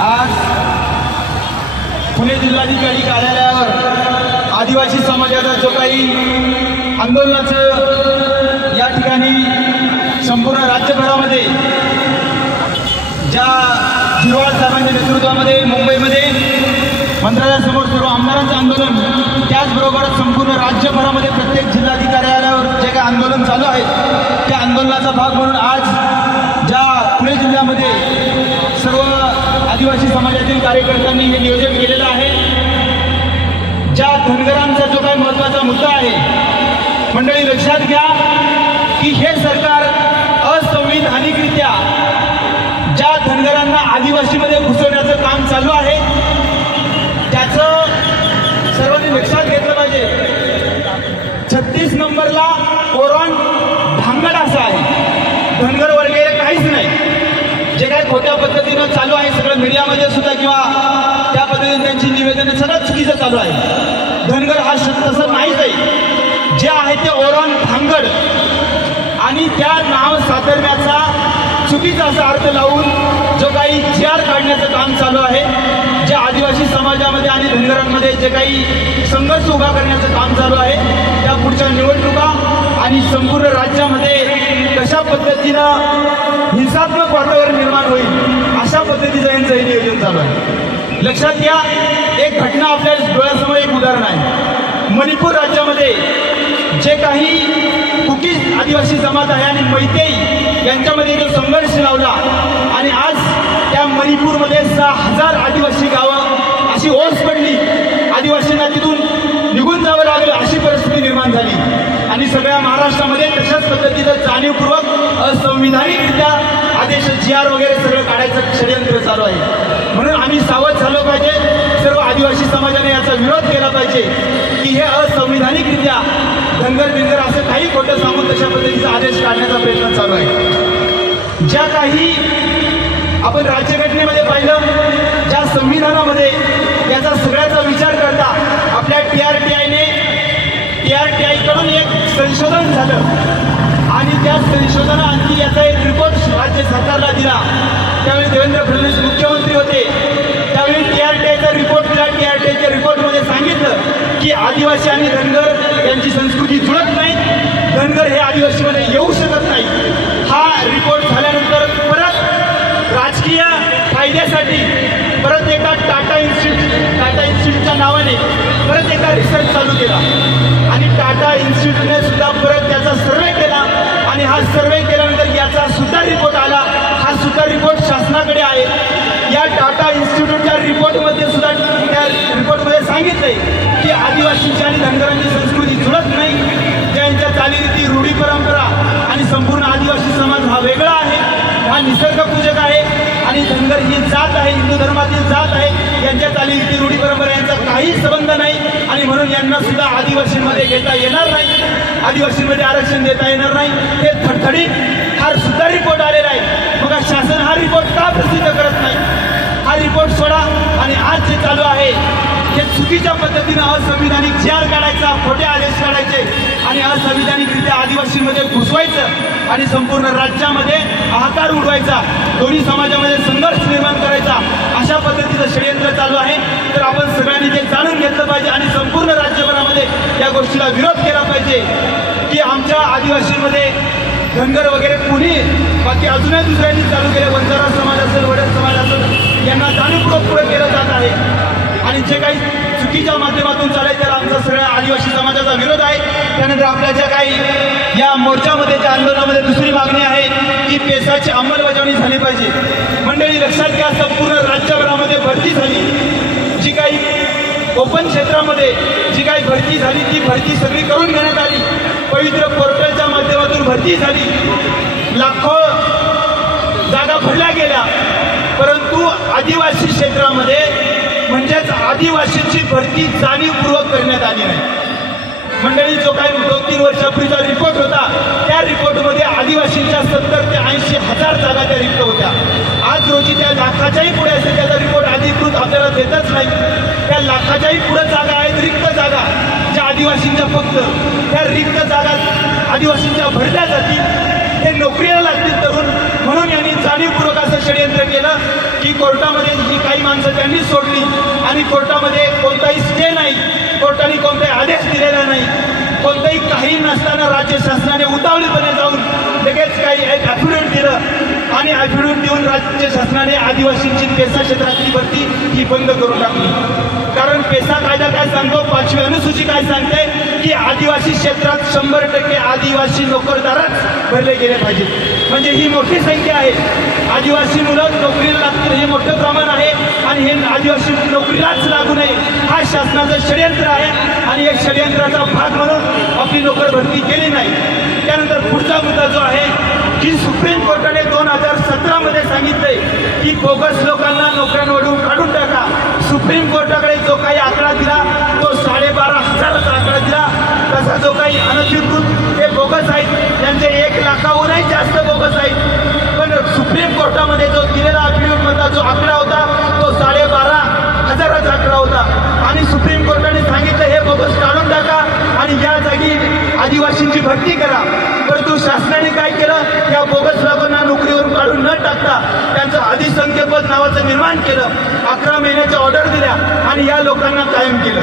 आज पुणे जिल्हाधिकारी कार्यालयावर आदिवासी समाजाचा जो काही आंदोलनाचं या ठिकाणी संपूर्ण राज्यभरामध्ये ज्या जिरवाळ साहेबांच्या नेतृत्वामध्ये मुंबईमध्ये मंत्रालयासमोर सर्व आमदारांचं आंदोलन, त्याचबरोबर संपूर्ण राज्यभरामध्ये प्रत्येक जिल्हाधिकार्यालयावर जे काही आंदोलन चालू आहे त्या आंदोलनाचा भाग म्हणून आज ज्या पुणे जिल्ह्यामध्ये सर्व आदिवासी समाजातील कार्यकर्त्यांनी हे नियोजन केलेलं आहे। ज्या धनगरांचा जो काही महत्त्वाचा मुद्दा आहे, मंडळी लक्षात घ्या की हे सरकार असंविधानिकरित्या ज्या धनगरांना आदिवासीमध्ये घुसवण्याचं काम चालू आहे त्याचं सर्वांनी लक्षात घेतलं पाहिजे। 36 नंबरला कोरण भांगड असा आहे, धनगर वगैरे काहीच नाही। जे काही खोट्या पद्धतीनं चालू आहे सगळं मीडियामध्ये सुद्धा किंवा त्या पद्धतीने त्यांची निवेदनं सगळं चुकीचं चालू आहे। धनगर हा शब्द तसं नाहीच आहे, जे आहे ते ओरण भांगड आणि त्या नाव साधण्याचा चुकीचा असा अर्थ लावून जो काही जीआर काढण्याचं काम चालू आहे, जे आदिवासी समाजामध्ये आणि धनगरांमध्ये जे काही संघर्ष उभा करण्याचं काम चालू आहे, त्या पुढच्या निवडणुका आणि संपूर्ण राज्यामध्ये कशा पद्धतीनं हिंसात्मक वातावरण निर्माण होईल अशा पद्धतीचं यांचं हे नियोजन चालू आहे। लक्षात घ्या, एक घटना आपल्या डोळ्यासमोर एक उदाहरण आहे। मणिपूर राज्यामध्ये जे काही कुकीज आदिवासी समाज आहे आणि मैतेई यांच्यामध्ये जो संघर्ष लावला आणि आज त्या मणिपूरमध्ये 6000 आदिवासी गावं अशी ओस पडली, आदिवासींना तिथून निघून जावं लागलं अशी परिस्थिती निर्माण झाली आणि सगळ्या महाराष्ट्रामध्ये तशाच पद्धतीचं जाणीवपूर्वक असंविधानिकरित्या आदेश जीआर वगैरे सगळं काढायचं षडयंत्र चालू आहे। म्हणून आम्ही सावध झालो पाहिजे, सर्व आदिवासी समाजाने याचा विरोध केला पाहिजे की हे असंविधानिकरित्या धनगर बिंगर असं काही खोटं सांगून तशा पद्धतीचा आदेश काढण्याचा प्रयत्न चालू आहे। ज्या काही आपण राज्यघटनेमध्ये पाहिलं, ज्या संविधानामध्ये याचा सगळ्याचा विचार करता आपल्या TRTI कडून एक संशोधन झालं आणि त्या संशोधनाअंती याचा एक रिपोर्ट राज्य सरकारला दिला। त्यावेळी देवेंद्र फडणवीस मुख्यमंत्री होते, त्यावेळी TRTIचा रिपोर्ट दिला। TRTIच्या रिपोर्टमध्ये सांगितलं की आदिवासी आणि धनगर यांची संस्कृती जुळत नाही, धनगर हे आदिवासीमध्ये येऊ शकत नाही। हा रिपोर्ट झाल्यानंतर परत राजकीय फायद्यासाठी परत एका टाटा इन्स्टिट्यूटच्या नावाने परत एका रिसर्च चालू केला आणि टाटा इन्स्टिट्यूटने सुद्धा परत त्याचा सर्वे केला आणि हा सर्वे केल्यानंतर याचा सुद्धा रिपोर्ट आला। हा सुद्धा रिपोर्ट शासनाकडे आहे। या टाटा इन्स्टिट्यूटच्या रिपोर्टमध्ये सुद्धा त्या रिपोर्टमध्ये सांगितलंय की आदिवासींची आणि धनगरांची संस्कृती जुळत नाही, ज्यांच्या चालीरीती रूढी परंपरा आणि संपूर्ण आदिवासी समाज हा वेगळा आहे, हा निसर्गपूजक आहे आणि धनगर ही जात आहे, हिंदू धर्मातील जात आहे, यांच्या चालीरीती रूढी परंपरा यांचा काही संबंध नाही आणि म्हणून यांना सुद्धा आदिवासींमध्ये घेता येणार नाही, आदिवासींमध्ये आरक्षण देता येणार नाही। हे थडथडीत हा सुद्धा रिपोर्ट आलेला आहे। मग शासन हा रिपोर्ट का प्रसिद्ध करत नाही? हा रिपोर्ट सोडा आणि आज जे चालू आहे हे चुकीच्या पद्धतीनं असंविधानिक जीआर काढायचा, खोटे आदेश काढायचे आणि असंविधानिकरित्या आदिवासींमध्ये घुसवायचं आणि संपूर्ण राज्यामध्ये हाहाकार उडवायचा, दोन्ही समाजामध्ये संघर्ष निर्माण करायचा, अशा पद्धतीचं षडयंत्र चालू आहे। तर आपण सगळ्यांनी ते जाणून घेतलं पाहिजे आणि संपूर्ण राज्यभरामध्ये या गोष्टीला विरोध केला पाहिजे की आमच्या आदिवासींमध्ये धनगर वगैरे कुणी बाकी अजूनही दुसऱ्यांनी चालू केले, बंजारा समाज असेल, वडद समाज असेल, यांना जाणीवपूर्वक पुढे केलं जात आहे आणि जे काही चुकीच्या माध्यमातून चालेल त्याला आमचा सगळ्या आदिवासी समाजाचा विरोध आहे। त्यानंतर आपल्या ज्या काही या मोर्चामध्ये ज्या आंदोलनामध्ये दुसरी मागणी आहे की पेसाची अंमलबजावणी झाली पाहिजे। मंडळी लक्षात घ्या, संपूर्ण राज्यभरामध्ये भरती झाली, जी काही ओपन क्षेत्रामध्ये जी काही भरती झाली ती भरती सगळी करून घेण्यात आली, पवित्र पोर्टलच्या माध्यमातून भरती झाली, लाखो जागा भरल्या गेल्या, परंतु आदिवासी क्षेत्रामध्ये म्हणजेच आदिवासींची भरती जाणीवपूर्वक करण्यात आली नाही। मंडळी जो काही 2-3 वर्षापूर्वीचा रिपोर्ट होता त्या रिपोर्टमध्ये आदिवासींच्या 70 ते 80 हजार जागा त्या रिक्त होत्या। आज रोजी त्या लाखाच्याही पुढे असेल त्याचा रिपोर्ट अधिकृत आपल्याला देतच नाही। त्या लाखाच्याही पुढे जागा आहेत, रिक्त जागा, ज्या आदिवासींच्या फक्त त्या रिक्त जागा आदिवासींच्या भरल्या जातील, ते नोकरीला लागतील तरुण, म्हणून यांनी जाणीवपूर्वक असं षडयंत्र केलं की कोर्टामध्ये जी काही काही माणसं त्यांनी सोडली आणि कोर्टामध्ये कोणताही स्टे नाही, कोर्टाने कोणताही आदेश दिलेला नाही, कोणताही काही नसताना राज्य शासनाने उतावळीपणे जाऊन लगेच काही एक ॲफिडेव्हिट दिलं आणि ॲफिडेव्हिट देऊन राज्य शासनाने आदिवासींची पेसा क्षेत्रातली भरती ही बंद करून टाकली. कारण पेसा कायदा काय सांगतो, 5वी अनुसूची काय सांगते की आदिवासी क्षेत्रात 100% आदिवासी नोकरदारच भरले गेले पाहिजेत. म्हणजे ही मोठी संख्या आहे, आदिवासी मुलं नोकरीला लागतील हे मोठं प्रमाण आहे आणि हे आदिवासी नोकरीलाच लागू नये हा शासनाचं षडयंत्र आहे आणि एक षडयंत्राचा भाग म्हणून आपली नोकर भरती केली नाही. त्यानंतर पुढचा मुद्दा जो आहे की सुप्रीम कोर्टाने 2017 मध्ये सांगितले की बोगस लोकांना नोकऱ्यांवरून काढून टाका. सुप्रीम कोर्टाकडे जो काही आकडा दिला तो 12,500चा आकडा दिला. तसा जो काही अनधिकृत हे बोगस आहेत त्यांचे 1 लाखाहूनही जास्त बोगस आहेत. पण सुप्रीम कोर्टामध्ये जो दिलेला ॲफिडेव्हिटमधला जो आकडा होता तो 12,500चा आकडा होता आणि सुप्रीम कोर्टाने सांगितलं हे बोगस काढून टाका आणि या जागी आदिवासींची भरती करा. परंतु शासनाने काय केलं, या बोगस लोकांना नोकरीवरून काढून न टाकता त्यांचं अधिसंख्यपद नावाचं निर्माण केलं, 11 महिन्याच्या ऑर्डर दिल्या आणि या लोकांना कायम केलं.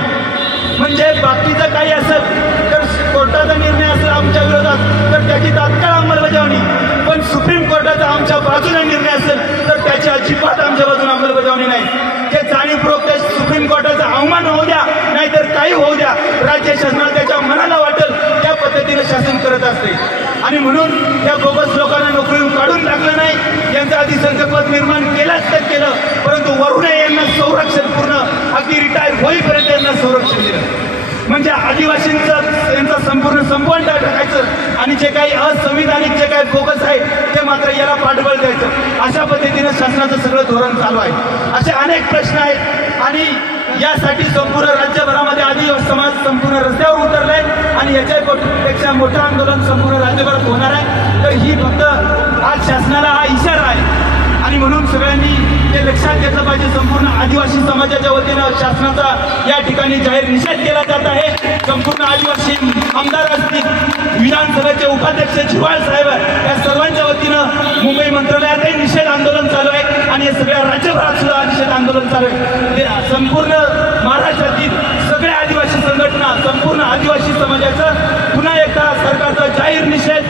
म्हणजे बाकीचं काही असेल तर कोर्टाचा निर्णय असेल आमच्या विरोधात तर त्याची तात्काळ अंमलबजावणी, पण सुप्रीम कोर्टाचा आमच्या बाजूने निर्णय असेल तर त्याची अजिबात आमच्या बाजूने अंमलबजावणी नाही. हे जाणीवपूर्वक त्या सुप्रीम कोर्टाचा अवमान होऊ द्या नाहीतर काही होऊ द्या, राज्य शासनाला त्याच्या मनाला वाटेल त्या पद्धतीने शासन करत असते आणि म्हणून त्या बोगस लोकांना नोकरीवरून काढून टाकलं नाही, यांचं अधिसंख्यपद निर्माण केलंच तर केलं, परंतु वरूनही यांना संरक्षण पूर्ण अगदी रिटायर होईपर्यंत यांना संरक्षण दिलं. म्हणजे आदिवासींचं यांचा संपूर्ण संपवून टाकायचं आणि जे काही असंविधानिक जे काही बोगस आहे ते मात्र याला पाठबळ द्यायचं, अशा पद्धतीनं शासनाचं सगळं धोरण चालू आहे. असे अनेक प्रश्न आहेत आणि यासाठी संपूर्ण राज्यभरामध्ये आदिवासी समाज संपूर्ण रस्त्यावर उतरलाय आणि याच्यापेक्षा मोठं आंदोलन संपूर्ण राज्यभरात होणार आहे. तर ही फक्त आज शासनाला हा इशारा आहे आणि म्हणून सगळ्यांनी ते लक्षात घेतलं पाहिजे. संपूर्ण आदिवासी समाजाच्या वतीनं शासनाचा या ठिकाणी जाहीर निषेध केला जात आहे. संपूर्ण आदिवासी आमदार असतील, विधानसभेचे उपाध्यक्ष झिरवाळ साहेब या सर्वांच्या वतीनं मुंबई मंत्रालयातही निषेध आंदोलन चालू आहे आणि सगळ्या राज्यभरात सुद्धा निषेध आंदोलन चालू आहे. संपूर्ण महाराष्ट्रातील सगळ्या आदिवासी संघटना, संपूर्ण आदिवासी समाजाचा पुन्हा एकदा सरकारचा जाहीर निषेध